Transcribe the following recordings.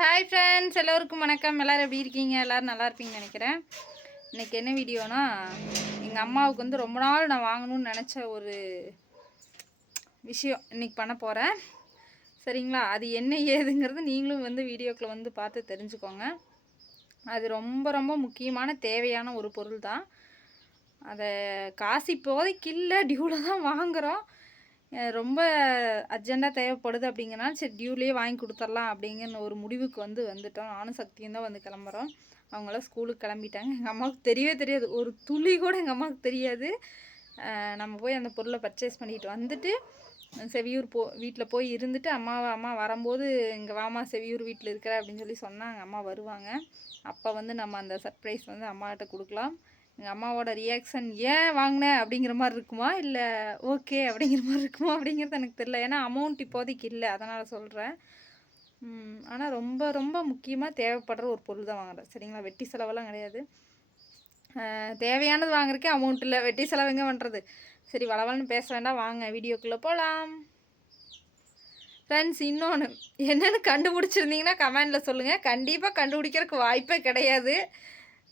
Hi friends எல்லோருக்கும் வணக்கம். எல்லோரும் எப்படி இருக்கீங்க? எல்லோரும் நல்லா இருப்பீங்கன்னு நினைக்கிறேன். இன்றைக்கி என்ன வீடியோனா எங்கள் அம்மாவுக்கு வந்து ரொம்ப நாள் நான் வாங்கணும்னு நினச்ச ஒரு விஷயம் இன்றைக்கி பண்ண போகிறேன் சரிங்களா? அது என்ன ஏதுங்கிறது நீங்களும் வந்து வீடியோக்குள்ளே வந்து பார்த்து தெரிஞ்சுக்கோங்க. அது ரொம்ப ரொம்ப முக்கியமான தேவையான ஒரு பொருள் தான் அதை காசு இப்போதைக்கு இல்லை டியூவில் தான் வாங்குகிறோம் ரொம்ப அர்ஜெண்ட்டாக தேவைப்படுது அப்படிங்கிறனால சரி டியூலேயே வாங்கி கொடுத்துர்லாம் அப்படிங்கிற ஒரு முடிவுக்கு வந்து வந்துட்டோம். நானும் சக்தியும் தான் வந்து கிளம்புறோம். அவங்களாம் ஸ்கூலுக்கு கிளம்பிட்டாங்க. எங்கள் அம்மாவுக்கு தெரியவே தெரியாது. ஒரு துளி கூட எங்கள் அம்மாவுக்கு தெரியாது. நம்ம போய் அந்த பொருளை பர்ச்சேஸ் பண்ணிட்டு வந்துட்டு செவியூர் போ வீட்டில் போய் இருந்துட்டு அம்மாவை அம்மா வரும்போது இங்கே வாமா செவியூர் வீட்டில் இருக்கிற அப்படின்னு சொல்லி சொன்னாங்க. அம்மா வருவாங்க. அப்போ வந்து நம்ம அந்த சர்ப்ரைஸ் வந்து அம்மாகிட்ட கொடுக்கலாம். எங்கள் அம்மாவோட ரியாக்ஷன் ஏன் வாங்கினேன் அப்படிங்கிற மாதிரி இருக்குமா? இல்லை ஓகே அப்படிங்கிற மாதிரி இருக்குமா? அப்படிங்கிறது எனக்கு தெரியல. ஏன்னா அமௌண்ட் இப்போதைக்கு இல்லை. அதனால் சொல்கிறேன் ஆனால் ரொம்ப ரொம்ப முக்கியமாக தேவைப்படுற ஒரு பொருள் தான் வாங்குறேன் சரிங்களா? வெட்டி செலவெல்லாம் கிடையாது. தேவையானது வாங்குறக்கே அமௌண்ட் இல்லை. வெட்டி செலவு எங்கே பண்ணுறது சரி வளவலன்னு பேச வேண்டாம். வாங்க வீடியோக்குள்ளே போகலாம் ஃப்ரெண்ட்ஸ் இன்னொன்று என்னென்னு கண்டுபிடிச்சிருந்தீங்கன்னா கமெண்டில் சொல்லுங்கள் கண்டிப்பாக கண்டுபிடிக்கிறதுக்கு வாய்ப்பே கிடையாது.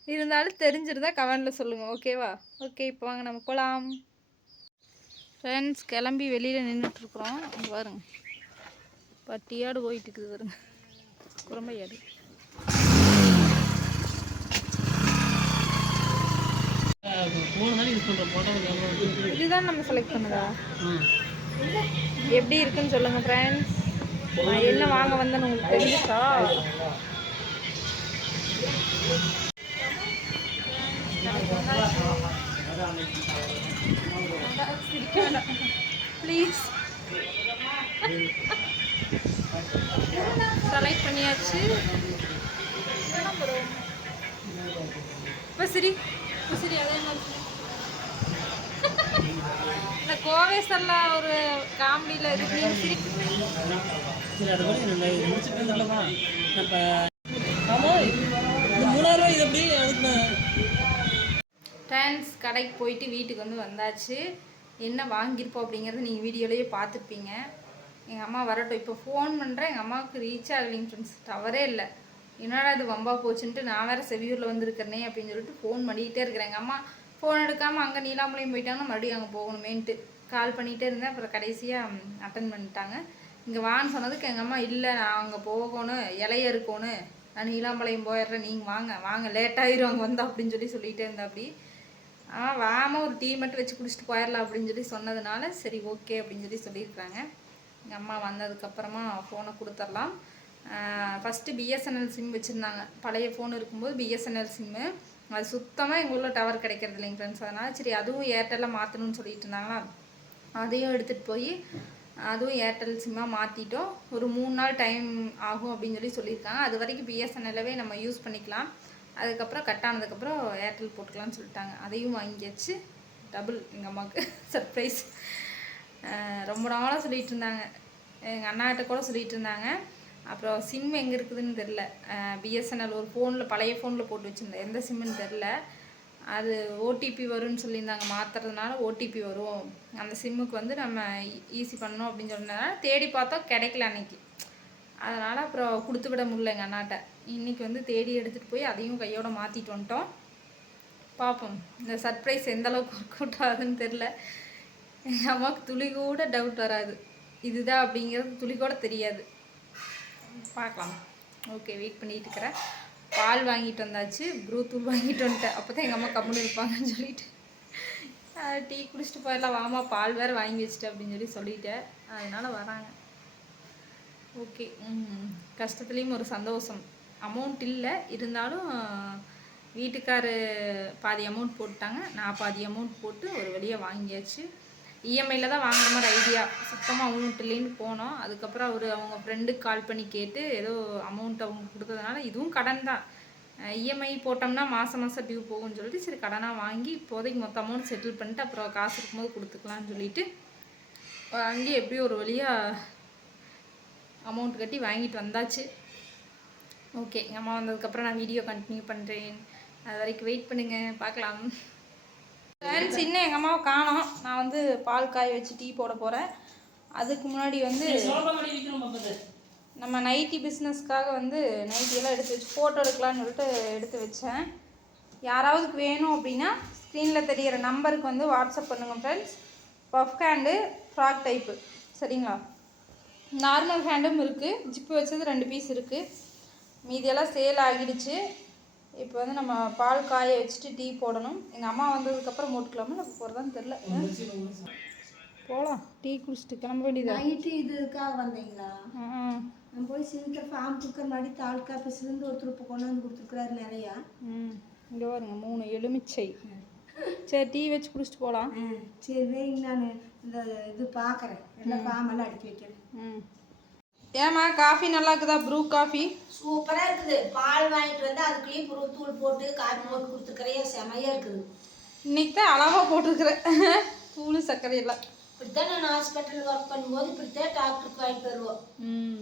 இருந்தாலும் தெரிஞ்சிருந்தா கமெண்டில் சொல்லுங்கள் ஓகேவா? ஓகே இப்போ வாங்க நம்ம போகலாம் ஃப்ரெண்ட்ஸ் கிளம்பி வெளியில் நின்றுட்டுருக்குறோம் இங்கே பாருங்க. பட்டியாடு போயிட்டு இருக்குது பாருங்க. குரம்பையாடு. இதுதான் நம்ம செலக்ட் பண்ணதா? எப்படி இருக்குன்னு சொல்லுங்கள் ஃப்ரெண்ட்ஸ் நான் என்ன வாங்க வந்தேன்னு உங்களுக்கு தெரிஞ்சுச்சா? ப்ளீஸ் செலக்ட் பண்ணியாச்சு. இப்போ சரி இப்போ சரி அதே மாதிரி. சொல்லு. இந்த கோவேசர்ல ஒரு காமெடியில் இருக்கு. நீங்க சரி. அது கூட இல்லை இது முடிச்சுட்டு வந்துடலாமா இப்போ ஆமாம் இந்த மூணாயிரம் இது எப்படி? அதுக்கு ஃப்ரெண்ட்ஸ் கடைக்கு போயிட்டு வீட்டுக்கு வந்து வந்தாச்சு. என்ன வாங்கியிருப்போம் அப்படிங்கிறத நீங்கள் வீடியோலேயே பார்த்துருப்பீங்க. எங்கள் அம்மா வரட்டும். இப்போ ஃபோன் பண்ணுறேன் எங்கள் அம்மாவுக்கு ரீச் ஆகலைங்க ஃப்ரெண்ட்ஸ் டவரே இல்லை. என்னடா இது வம்பா போச்சுன்ட்டு நான் வேறு செவியூரில் வந்திருக்கிறனே அப்படின்னு சொல்லிட்டு ஃபோன் பண்ணிக்கிட்டே இருக்கிறேன். எங்கள் அம்மா ஃபோன் எடுக்காமல் அங்கே நீலாமலையும் போயிட்டாங்கன்னா மறுபடியும் அங்கே போகணுமேன்ட்டு கால் பண்ணிகிட்டே இருந்தேன். அப்புறம் கடைசியாக அட்டன் பண்ணிட்டாங்க. இங்கே வான்னு சொன்னதுக்கு எங்கள் அம்மா இல்லை நான் அங்கே போகணும். இலைய இருக்கணும் நான் நீலாம்பாளையம் போயிடுறேன். நீங்கள் வாங்க. வாங்க. லேட்டாகிடும் அங்கே வந்தா அப்படின்னு சொல்லி சொல்லிகிட்டே இருந்தேன் அப்படி ஆ வாம ஒரு டீ மட்டும் வச்சு குடிச்சிட்டு போயிடலாம் அப்படின்னு சொல்லி சொன்னதுனால சரி ஓகே அப்படின்னு சொல்லி சொல்லியிருக்காங்க எங்கள் அம்மா வந்ததுக்கப்புறமா ஃபோனை கொடுத்துர்லாம் ஃபஸ்ட்டு பிஎஸ்என்எல் சிம் வச்சுருந்தாங்க. பழைய ஃபோன் இருக்கும்போது பிஎஸ்என்எல் சிம்மு அது சுத்தமாக எங்கள் ஊரில் டவர் கிடைக்கிறது இல்லைங்க ஃப்ரெண்ட்ஸ் அதனால் சரி அதுவும் ஏர்டெல்லில் மாற்றணும்னு சொல்லிட்டு இருந்தாங்களா? அதையும் எடுத்துகிட்டு போய் அதுவும் ஏர்டெல் சிம்மாக மாற்றிட்டோம் ஒரு மூணு நாள் டைம் ஆகும் அப்படின்னு சொல்லி சொல்லியிருக்காங்க. அது வரைக்கும் பிஎஸ்என்எல்லவே நம்ம யூஸ் பண்ணிக்கலாம். அதுக்கப்புறம் கட் ஆனதுக்கப்புறம் ஏர்டெல் போட்டுக்கலான்னு சொல்லிட்டாங்க. அதையும் வாங்கியாச்சு டபுள் எங்கள் அம்மாவுக்கு சர்ப்ரைஸ் ரொம்ப நாளாக சொல்லிகிட்டு இருந்தாங்க. எங்கள் அண்ணாட்ட கூட சொல்லிகிட்டு இருந்தாங்க. அப்புறம் சிம் எங்கே இருக்குதுன்னு தெரில பிஎஸ்என்எல் ஒரு ஃபோனில் பழைய ஃபோனில் போட்டு வச்சுருந்தேன். எந்த சிம்முன்னு தெரில அது ஓடிபி வரும்னு சொல்லியிருந்தாங்க. மாற்றுறதுனால ஓடிபி வரும். அந்த சிம்முக்கு வந்து நம்ம ஈஸி பண்ணோம் அப்படின்னு சொன்னதுனால தேடி பார்த்தோம் கிடைக்கல அன்னைக்கு. அதனால் அப்புறம் கொடுத்து விட முடியல எங்கள் அண்ணாட்ட. இன்றைக்கி வந்து தேடி எடுத்துகிட்டு போய் அதையும் கையோட மாற்றிட்டு வந்துட்டோம். பார்ப்போம் இந்த சர்ப்ரைஸ் எந்தளவுக்கு ஒர்க் அவுட் ஆகுதுன்னு தெரில எங்கள் அம்மாவுக்கு துளி கூட டவுட் வராது. இதுதான் அப்படிங்கிறது துளி கூட தெரியாது. பார்க்கலாம். ஓகே வெயிட் பண்ணிகிட்டு இருக்கிறேன். பால் வாங்கிட்டு வந்தாச்சு. ப்ரூ தூள் வாங்கிட்டு வந்துட்டேன். அப்போ தான் எங்கள் அம்மா கம்முன்னு இருப்பாங்கன்னு சொல்லிட்டு. டீ குடிச்சிட்டு போயிடலாம் வாமா பால் வேறு வாங்கி வச்சுட்டேன் அப்படின்னு சொல்லி சொல்லிட்டேன். அதனால் வராங்க. ஓகே கஷ்டத்துலேயும் ஒரு சந்தோஷம். அமௌண்ட் இல்லை. இருந்தாலும் வீட்டுக்காரு பாதி அமௌண்ட் போட்டாங்க நான் பாதி அமௌண்ட் போட்டு ஒரு வழியாக வாங்கியாச்சு. இஎம்ஐயில் தான் வாங்குற மாதிரி ஐடியா சுத்தமாக அமௌண்ட் இல்லைன்னு போனோம். அதுக்கப்புறம் அவர் அவங்க ஃப்ரெண்டுக்கு கால் பண்ணி கேட்டு ஏதோ அமௌண்ட் அவங்க கொடுத்ததுனால இதுவும் கடன் தான். இஎம்ஐ போட்டோம்னா மாதம் மாதம் டியூ போகும்னு சொல்லிட்டு சரி கடனாக வாங்கி இப்போதைக்கு மொத்த அமௌண்ட் செட்டில் பண்ணிட்டு அப்புறம் காசு இருக்கும்போது கொடுத்துக்கலாம்னு சொல்லிட்டு வாங்கி எப்படியும் ஒரு வழியாக அமௌண்ட் கட்டி வாங்கிட்டு வந்தாச்சு. ஓகே எங்கள் அம்மா வந்ததுக்கப்புறம் நான் வீடியோ கண்டினியூ பண்ணுறேன் அது வரைக்கும் வெயிட் பண்ணுங்கள் பார்க்கலாம். ஃப்ரெண்ட்ஸ் இன்னும் எங்கள் அம்மாவை காணோம். நான் வந்து பால் காய வச்சு டீ போட போகிறேன் அதுக்கு முன்னாடி வந்து நம்ம நைட்டி பிஸ்னஸ்க்காக வந்து நைட்டியெல்லாம் எடுத்து வச்சு ஃபோட்டோ எடுக்கலாம்னு சொல்லிட்டு எடுத்து வச்சேன். யாராவதுக்கு வேணும் அப்படின்னா ஸ்க்ரீனில் தெரியிற நம்பருக்கு வந்து வாட்ஸ்அப் பண்ணுங்கள் friends puff hand frock type சரிங்களா? நார்மல் ஹேண்டும் இருக்குது ஜிப்பு வச்சது ரெண்டு பீஸ் இருக்குது மீதியெல்லாம் சேல் ஆகிடுச்சு. இப்போ வந்து நம்ம பால் காய வச்சுட்டு டீ போடணும். எங்கள் அம்மா வந்ததுக்கப்புறம் போட்டுக்கலாமா? இல்லை போகிறதான்னு தெரில போகலாம் டீ குடிச்சிட்டு கிளம்ப வேண்டியதா. நைட்டு இதுக்காக வந்தீங்களா? ம் நான் போய் சீக்கிரம் ஃபார்ம் குக்கர் மாதிரி தாலுக்கா ஆஃபீஸ்லேருந்து ஒருத்தர் இப்போ கொண்டு வந்து கொடுத்துருக்குறாரு நிறையா. ம். இங்கே பாருங்க மூணு எலுமிச்சை. சரி டீ வச்சு குடிச்சிட்டு போகலாம் சரி நான் இந்த இது பார்க்குறேன் எல்லாம் ஃபார்ம் எல்லாம் அடுக்கி வைக்கிறேன். ம். ஏம்மா காஃபி நல்லா இருக்குதா ப்ரூ காஃபி? சூப்பராக இருக்குது. பால் வாங்கிட்டு வந்து அதுக்குள்ளேயும் புரு தூள் போட்டு காஃபி போட்டு கொடுத்துருக்கிறையே செமையாக இருக்குது. இன்னைக்கு தான் அளவாக போட்டிருக்கிறேன். தூள் சர்க்கரை எல்லாம். இப்படித்தான் நான் ஹாஸ்பிட்டல் ஒர்க் பண்ணும்போது இப்படித்தான் டாக்டருக்கு வாங்கிட்டு வருவோம். ம்.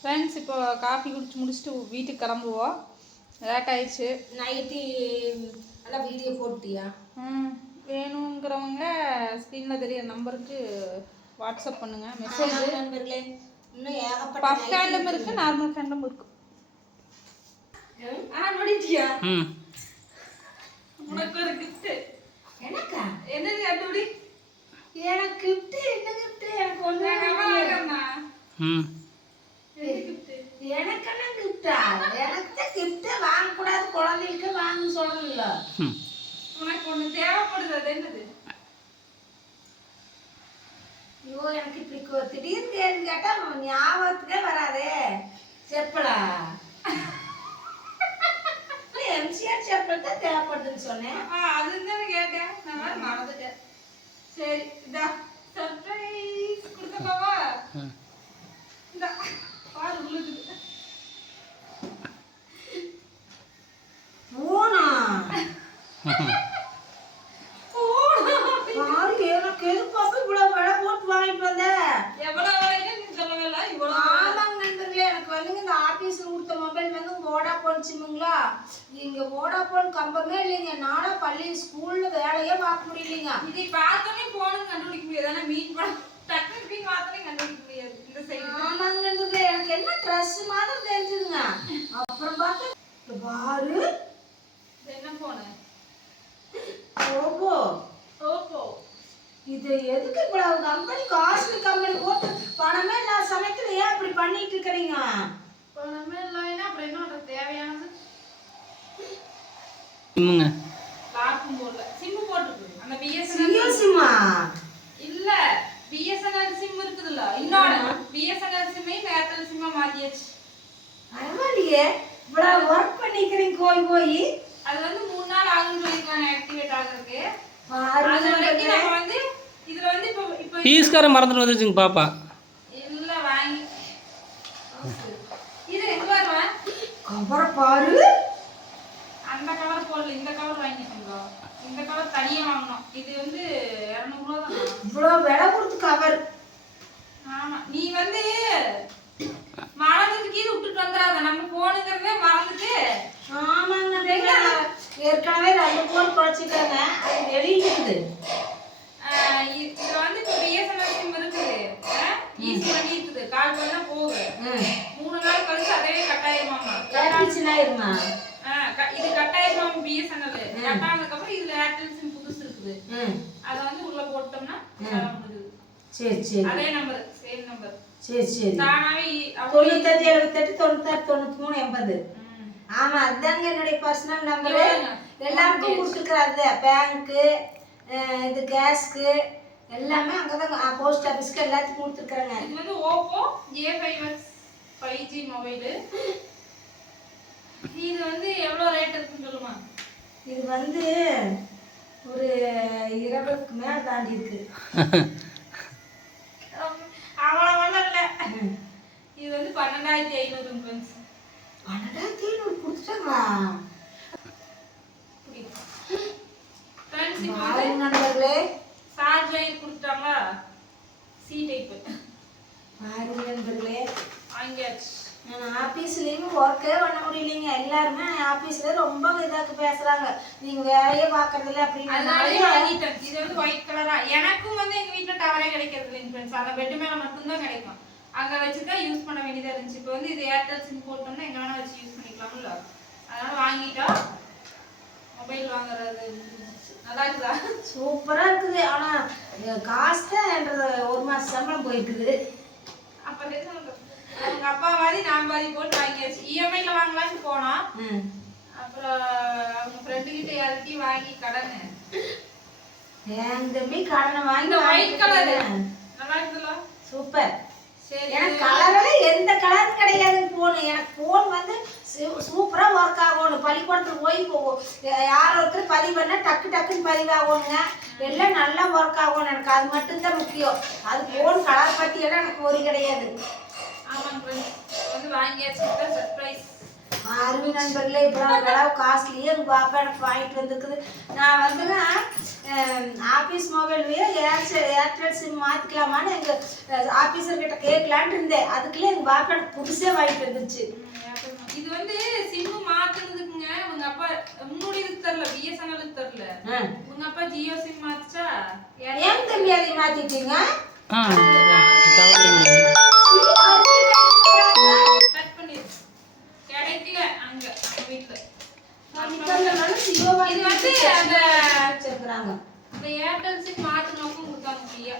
ஃப்ரெண்ட்ஸ் இப்போ காஃபி குடிச்சு முடிச்சுட்டு வீட்டுக்கு கிளம்புவோம். லேட் ஆயிடுச்சு. நைட்டு எல்லாம் வீடியோ போட்டியா? ம். வேணுங்கிறவங்க ஸ்க்ரீனில் தெரிய நம்பருக்கு வாட்ஸ்அப் பண்ணுங்கள் மெசேஜ் நண்பர்களே. பஃப் ஹேண்டும் இருக்குது நார்மல் ஹேண்டும் இருக்குது ஆ நோடிட்டியா? ம். உனக்கு ஒரு கிஃப்ட் எனக்கா என்னது கண்டுபிடி எனக்கு கிஃப்ட் என்ன கிஃப்ட் எனக்கு ஒன்று ம் எனக்கெல்லாம் கிஃப்டா எனக்கு தான் கிஃப்டே வாங்கக்கூடாது குழந்தைகளுக்கு வாங்க சொல்றீங்கள ம் உனக்கு ஒன்று தேவைப்படுது அது என்னது ஐயோ எனக்கு இப்படி கொ- திடீர்னு கேள்வி கேட்டா ஞாபகத்துக்கே வராதே செப்பலா எம்சிஆர் செப்பல் தான் தேவைப்படுதுன்னு சொன்னேன் ஆ அதுன்னு தானே கேட்டேன் நான் வேற மறந்துட்டேன் சரி இதா சர்ப்ரைஸ் கொடுத்தப்பாவா ம் இந்தா பாரு உள்ளுக்குது மூணா போடா. பாரு எனக்கு எதுக்கு இவ்வளவு விலை போட்டு வாங்கிட்டு வந்த எவ்வளவு விலைன்னு நீ சொல்லவே இல்லை இவ்வளவு ஆமாங்க நண்பர்களே எனக்கு வந்துங்க இந்த ஆபீஸ்ல கொடுத்த மொபைல் வந்து வோடாபோன் சிம்முங்களா இங்க வோடாபோன் கம்பமே இல்லைங்க நானா பள்ளி ஸ்கூல்ல வேலையே பார்க்க முடியலைங்க. இதை பார்த்தோன்னே போனும் கண்டுபிடிக்க முடியாது. ஆனா மீன் படம் டக்குனு மீன் பார்த்தோன்னே கண்டுபிடிக்க முடியாது. இந்த சைடு ஆமாங்க எனக்கு என்ன ட்ரெஸ் மாதிரி தெரிஞ்சுதுங்க. அப்புறம் பார்த்தா பாரு. என்ன போனு ஓப்போ ஓப்போ இது எதுக்கு இவ்வளவு கம்பெனி காஸ்ட்லி கம்பெனி போட்டு பணமே இல்லாத சமயத்துல ஏன் இப்படி பண்ணிட்டு இருக்கிறீங்க? பணமே இல்லைன்னா அப்புறம் என்ன? தேவையானது? இம்முங்க லாக்கும் போடல சிம்மு போட்டுருக்கு அந்த பிஎஸ்என்எல் சிஎஸ்சிமா இல்ல பிஎஸ்என்எல் சிம் இருக்குதுல்ல இன்னொன்னு பிஎஸ்என்எல் சிம்மையும் ஏர்டெல் சிம்மா மாத்தியாச்சு பரவாயில்லையே இவ்வளவு ஒர்க் பண்ணிக்கிறீங்க போய் போய் அது வந்து மூணு நாள் ஆகும்னு சொல்லியிருக்காங்க ஆக்டிவேட் ஆகுறதுக்கு பாரு அது வரைக்கும் நம்ம வந்து இதுல வந்து இப்போ இப்போ ஃபீஸ்காரன் மறந்துட்டு வந்துச்சுங்க பாப்பா. இல்ல வாங்கி. இது எங்க வருவேன் கவரை பாரு. அந்த கவர் போடல இந்த கவர் வாங்கிட்டோம் இந்த கவர் தனியா வாங்கணும். இது வந்து இரநூறுவா தான். இவ்வளவு விலை கொடுத்து கவர். ஆமா. நீ வந்து மறந்துட்டு கீழே விட்டுட்டு வந்துடாத. நம்ம போனுங்கிறதே மறந்துட்டு. ஆமாங்க நான் ஏற்கனவே ரெண்டு போன் குறைச்சிட்டாங்க. அது வெளியே இருக்குது. ஆஹ் இ- இதுல வந்து இப்போ பிஎஸ்என்எல் சிம் இருக்குது யூஸ் பண்ணி இருக்குது கால் பண்ணா போகுது. மூணு நாள் கழிச்சு அதே கட் ஆயிருமாமா ஏர்டெல்ஸ்னா இருமா இது கட் ஆயிருமாமா பிஎஸ்என்எல் கட் ஆனதுக்கு அப்புறம் இதுல ஏர்டெல் சிம் புதுசு இருக்குது. அதை வந்து உள்ள போட்டோம்னா சரி சரி. அதே நம்பர் சேம் நம்பர் சரி சரி. தானாவே தொண்ணூத்தஞ்சு எழுபத்தெட்டு தொண்ணூத்தாறு தொண்ணூத்தி மூணு எண்பது. ஆமா அதுதாங்க என்னுடைய பர்சனல் நம்பரு? எல்லாருக்கும் கொடுத்துருக்குறாரு பேங்க்கு இது கேஸ்க்கு எல்லாமே அங்கதான் போஸ்ட் ஆஃபீஸ்க்கு எல்லாத்துக்கும் கொடுத்துருக்குறாங்க. இது வந்து Oppo A five X five G mobile. இது வந்து எவ்வளோ ரேட் இருக்குன்னு சொல்லுமா? இது வந்து ஒரு இருபதுக்கு மேல தாண்டி இருக்கு. அவ்வளோ இல்லை. இது வந்து பன்னெண்டாயிரத்தி ஐநூறு பன்னெண்டாயிரத்தி ஐநூறு கொடுத்துட்டாங்களா? ஃப்ரெண்ட்ஸ் இப்போ வந்து நண்பர்களே. சார்ஜ் வாங்கி கொடுத்துட்டாங்களா? சி டைப்பு பாருங்க நண்பர்களே. வாங்கியாச்சு. நான் ஆஃபீஸ்லேயுமே ஒர்க்கே பண்ண முடியலைங்க. எல்லாருமே ஆஃபீஸ்ல ரொம்ப இதாக்கு பேசுறாங்க. நீங்க வேலையே பார்க்கறதில்ல அதனாலே அப்படின்னு வாங்கிட்டேன். இது வந்து ஒயிட் கலரா எனக்கும் வந்து எங்க வீட்ல டவரே கிடைக்கிறது இல்லைங்க ஃப்ரெண்ட்ஸ் அந்த பெட் மேல மட்டும்தான் கிடைக்கும். அங்கே வச்சு தான் யூஸ் பண்ண வேண்டியதாக இருந்துச்சு. இப்போ வந்து இது ஏர்டெல் சிம் போட்டோம்னா எங்கே வேணால் வச்சு யூஸ் பண்ணிக்கலாம்ல. அதனால வாங்கிட்டோம். மொபைல் வாங்குறது. நல்லா இருக்குதா? சூப்பரா இருக்குது. ஆனா அஹ், காசு தான் ஒரு மாசம் சம்பளம் போயிருக்குது அப்போ அவங்க அப்பா மாதிரி நான் பாதி போட்டு வாங்கியாச்சு. இஎம்ஐல வாங்கலாம்னு போனோம். அப்புறம் அவங்க ஃப்ரெண்டு கிட்ட யார்கிட்டயும் வாங்கி கடன். என் தம்பி கடனை வாங்கி ஒயிட் கலர் நல்லா இருக்குல்ல சூப்பர். சரி. எனக்கு கலரில் எந்த கலரும் கிடையாது ஃபோனு எனக்கு ஃபோன் வந்து சூப்பராக ஒர்க் ஆகணும் போய் போகும். யார் ஒருத்தர் பதிவு பண்ணால் டக்கு டக்குன்னு பதிவாகணுங்க எல்லாம் நல்லா ஒர்க் ஆகணும் எனக்கு. அது மட்டும்தான் முக்கியம். அது ஃபோன் கலர் பற்றியெல்லாம் எனக்கு ஒரு கிடையாது. ஆமாங்க. வந்து வாங்கியாச்சு. சர்ப்ரைஸ் அருமை நண்பர்களே இப்போ விளவு காஸ்ட்லியே எங்கள் பாப்பா எனக்கு வாங்கிட்டு வந்துருக்குது. நான் வந்துங்க ஆஃபீஸ் மொபைல்லையே ஏர்செல் ஏர்டெல் சிம் மாற்றிக்கலாமான்னு எங்கள் ஆஃபீஸர் கிட்ட கேட்கலான்ட்டு இருந்தேன். அதுக்குள்ளே எங்கள் பாப்பா எனக்கு புதுசே வாங்கிட்டு வந்துருச்சு இது வந்து சிம்மு மாத்துறதுக்குங்க உங்க அப்பா முன்னாடி தரல பிஎஸ்என்எல் தரல ஆ. உங்க அப்பா ஜியோ சிம் மாத்துச்சா? ஏன் தம்பி அதை டவர் கட் பண்ணிரு கிடைக்கல அங்க வீட்டுல இது வந்து அந்த அந்த ஏர்டெல் சிம் மாத்தினப்போ கொடுத்தாங்க ஃப்ரீயா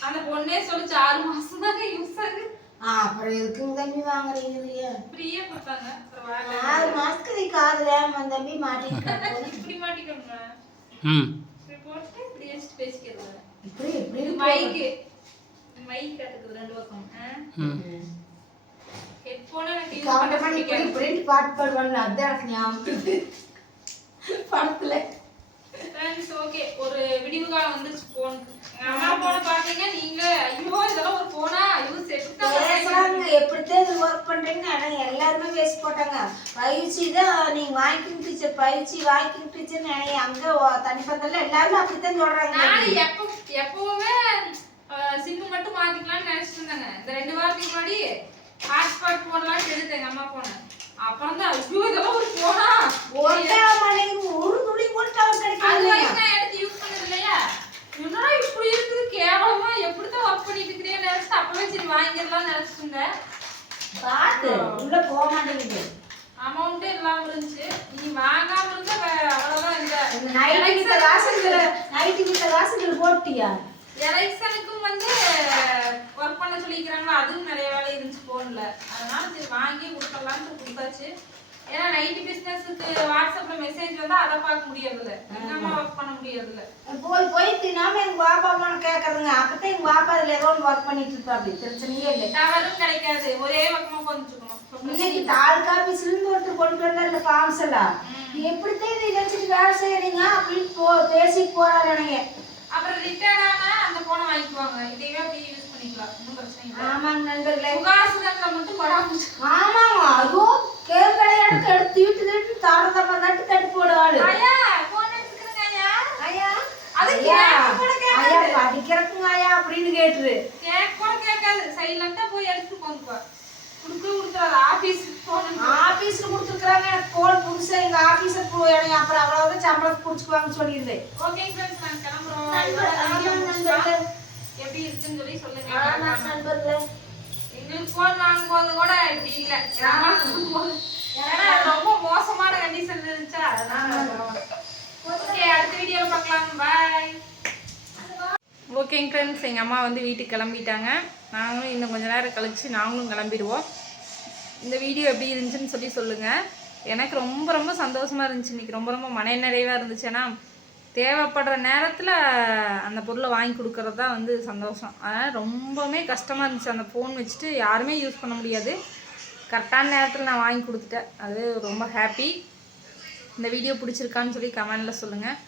அந்த பொண்ணே சொல்லிச்சு ஆறு மாசம் தாங்க யூஸ் ஆகுது. ஆ அப்புறம் எதுக்குங்க தம்பி வாங்குறீங்க இல்லையா ஃப்ரீயா கொடுத்தாங்க. ஆறு மாசத்துக்கு நீ காது வேம தம்பி மாட்டிட்டு இப்படி மாட்டிக்கணுங்க ம். படத்துல. ஒரு விடிவு காலம் வந்துருச்சு போன் அம்மா போன பாத்தீங்க நீங்க ஐயோ இதெல்லாம் ஒரு போனா யூஸ் எப்படி பேசுறாங்க எப்படித்தான் இது ஒர்க் பண்றீங்க ஆனா எல்லாருமே வேஸ்ட் போட்டாங்க பயிற்சி தான் நீங்க வாங்கிக்கிங்க டீச்சர் பயிற்சி வாங்கிக்கிங்க டீச்சர் நினைய அங்க தனிப்பட்டல எல்லாருமே அப்படித்தான் சொல்றாங்க. நான் எப்போ எப்பவுமே சிம்மு மட்டும் மாத்திக்கலாம்னு நினைச்சிட்டு இருந்தாங்க. இந்த ரெண்டு வாரத்துக்கு முன்னாடி ஹாட்ஸ்பாட் போடலாம்னு எடுத்தேன் எங்க அம்மா போன. அப்புறம் தான் ஐயோ இதெல்லாம் ஒரு போனா ஒரு துளி கூட டவர் கிடைக்காது நான் எடுத்து யூஸ் பண்ணது இல்லையா? என்னடா இப்படி இருக்குது? கேவலமா எப்படிதான் ஒர்க் பண்ணிட்டு இருக்கிறேன்னு நினைச்சிட்டு அப்பவே சரி வாங்கிடலாம்னு நினைச்சிட்டு இருந்தேன். பாத்து உள்ள போக மாட்டேங்குது. அமௌண்ட்டே இல்லாம இருந்துச்சு நீ வாங்காம இருந்தா அவ்வளவுதான் இந்த நைட்டு கிட்ட காசுங்கிற நைட்டு கிட்ட காசுங்கிற போட்டியா? எலெக்ஷனுக்கும் வந்து ஒர்க் பண்ண சொல்லிக்கிறாங்களா? அதுவும் நிறைய வேலை இருந்துச்சு போன்ல அதனால சரி வாங்கி கொடுத்துடலாம்னு கொடுத்தாச்சு. ஏன்னா நைட்டு பிசினஸுக்கு வாட்ஸ்அப்ல மெசேஜ் வந்தா அதை பார்க்க முடியறதில்ல. எங்கம்மா ஒர்க் பண்ண முடியறதில்ல? போய் போய் தின்னாம எங்க பாப்பா அம்மா கேக்குறதுங்க. அப்பதான் எங்க பாப்பா அதுல ஏதோ ஒன்று ஒர்க் பண்ணிட்டு இருப்பா அப்படி. பிரச்சனையே இல்லை. டவரும் கிடைக்காது. ஒரே பக்கமா உட்காந்துருக்கணும் இன்னைக்கு தாலுகா ஆபீஸ்ல இருந்து ஒருத்தர் கொண்டு வந்தார் இந்த ஃபார்ம்ஸ் எல்லாம் எப்படித்தான் இதை வச்சுட்டு வேலை செய்யறீங்க? அப்படின்னு போ போறாரு எனக்கு அப்புறம் ரிட்டர்ன் ஆனா அந்த போனை வாங்கிக்குவாங்க. இதையே அப்படியே யூஸ் பண்ணிக்கலாம். ஒன்றும் பிரச்சனை இல்லை. ஆமாங்க நண்பர்களே. சுகாசுரங்களை மட்டும் படாம ஆமாங்க. ஐயோ கேக் கடையானுக்கு எடுத்து வீட்டு தட்டு தர தர தட்டு தட்டு போடுவாள். ஐயா போன் எடுத்துக்கிறேங்க ஐயா. ஐயா. அது. ஐயா படிக்கிறக்குங்க ஐயா அப்படின்னு கேட்டுரு கேட்க கூட கேட்காது சைலண்டா போய் எடுத்து போந்துக்குவா கொடுக்க கொடுக்குறாது ஆபீஸ் போன ஆபீஸ்ல கொடுத்துருக்காங்க எனக்கு போன் புதுசா எங்க ஆபீஸ்ல போய் எனக்கு அப்புறம் அவ்வளவுதான் சம்பளம் புடிச்சுக்குவாங்க சொல்லியிருந்தேன் ஓகே ஃப்ரெண்ட்ஸ் நான் கிளம்புறோம். எப்படி இருக்குன்னு சொல்லி சொல்லுங்க. நண்பர்களே. எங்களுக்கு போன் வாங்கும்போது கூட இப்படி இல்ல. ஏன்னா ஏன்னா ரொம்ப மோசமான கண்டிஷன் இருந்துச்சா ஓகே அடுத்த வீடியோல பார்க்கலாம். பாய் ஓகேங்க ஃப்ரெண்ட்ஸ் எங்கள் அம்மா வந்து வீட்டுக்கு கிளம்பிட்டாங்க. நாங்களும் இன்னும் கொஞ்ச நேரம் கழிச்சு நாங்களும் கிளம்பிடுவோம். இந்த வீடியோ எப்படி இருந்துச்சுன்னு சொல்லி சொல்லுங்கள் எனக்கு ரொம்ப ரொம்ப சந்தோஷமாக இருந்துச்சு இன்னைக்கு. ரொம்ப ரொம்ப மன நிறைவாக இருந்துச்சு. ஏன்னா தேவைப்படுற நேரத்தில் அந்த பொருளை வாங்கி கொடுக்கறது தான் வந்து சந்தோஷம். அதனால் ரொம்பவுமே கஷ்டமாக இருந்துச்சு. அந்த ஃபோன் வச்சுட்டு யாருமே யூஸ் பண்ண முடியாது. கரெக்டான நேரத்தில் நான் வாங்கி கொடுத்துட்டேன். அது ரொம்ப ஹாப்பி இந்த வீடியோ பிடிச்சிருக்கான்னு சொல்லி கமெண்டில் சொல்லுங்கள்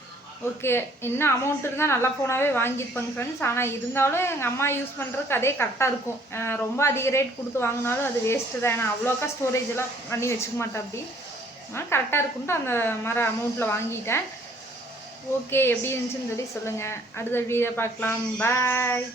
ஓகே என்ன அமௌண்ட் இருந்தால் நல்ல ஃபோனாகவே வாங்கியிருப்பேங்க ஃப்ரெண்ட்ஸ் ஆனால் இருந்தாலும் எங்கள் அம்மா யூஸ் பண்ணுறதுக்கு அதே கரெக்டாக இருக்கும். ரொம்ப அதிக ரேட் கொடுத்து வாங்கினாலும் அது வேஸ்ட்டு தான். ஏன்னா அவ்வளோக்கா ஸ்டோரேஜ் எல்லாம் பண்ணி வச்சுக்க மாட்டேன் அப்படி. அதனால் கரெக்டாக இருக்குன்ட்டு அந்த மாதிரி அமௌண்ட்டில் வாங்கிட்டேன். ஓகே எப்படி இருந்துச்சுன்னு சொல்லி சொல்லுங்கள் அடுத்த வீடியோ பார்க்கலாம். பாய்